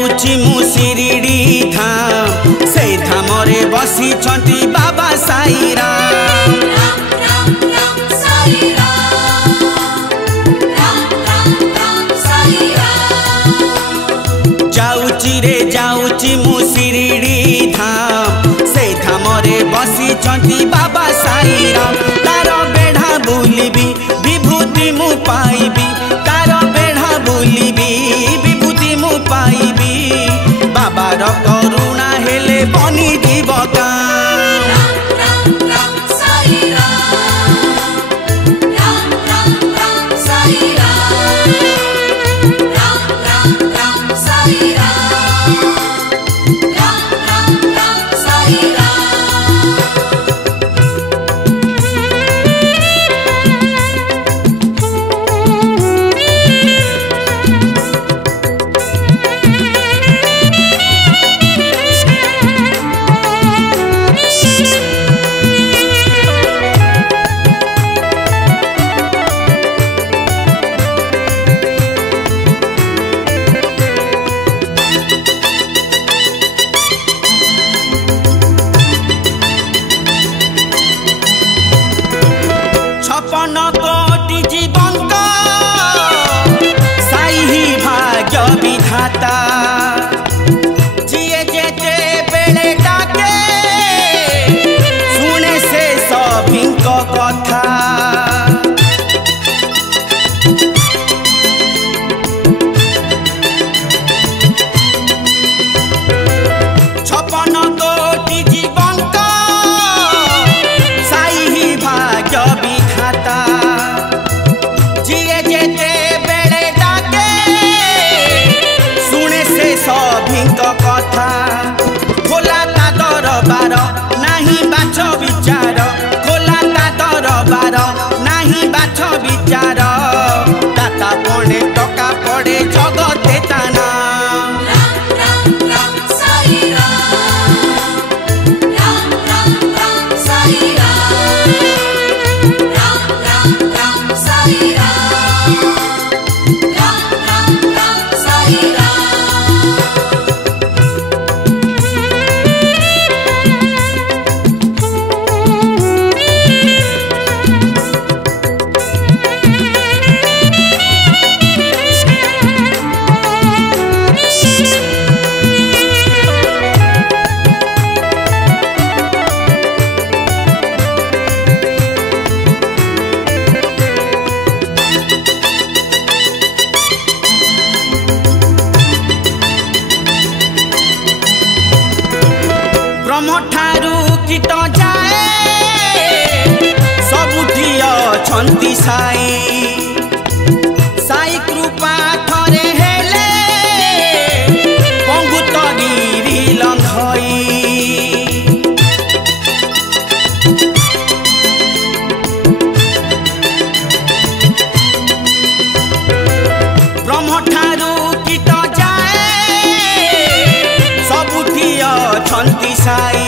जाऊची मु शिरडी धाम से धाम रे बसी छंती बाबा साई राम। जाऊची मु शिरडी धाम से धाम रे बसी छंती बाबा साई राम। तार बेढ़ा बुलिबी विभूति मु पाइबी, तार बेढ़ा बुलिबी विभूति मु पाइबी, बाबार करुणा हेले बनी जीव जिए जेते बेले डाके सुने से सभिंक कथा। छपन कोटि जीवंत साई ही भाग्य विधाता, जिए जेते बेले डाके सभिंक कथा। खोला ता दरबार नहीं बाछ विचार, खोला ता दरबार नहीं बाछ विचार, दाता पड़े टका पड़े जगते ताना। ब्रह्मठारू कीट जाए सबुठी अछंती साई, साई कृपा थरे हेले पंगुत गिरी लंघई। ब्रह्मठारू कीट जाए सबुठी अछंती साई,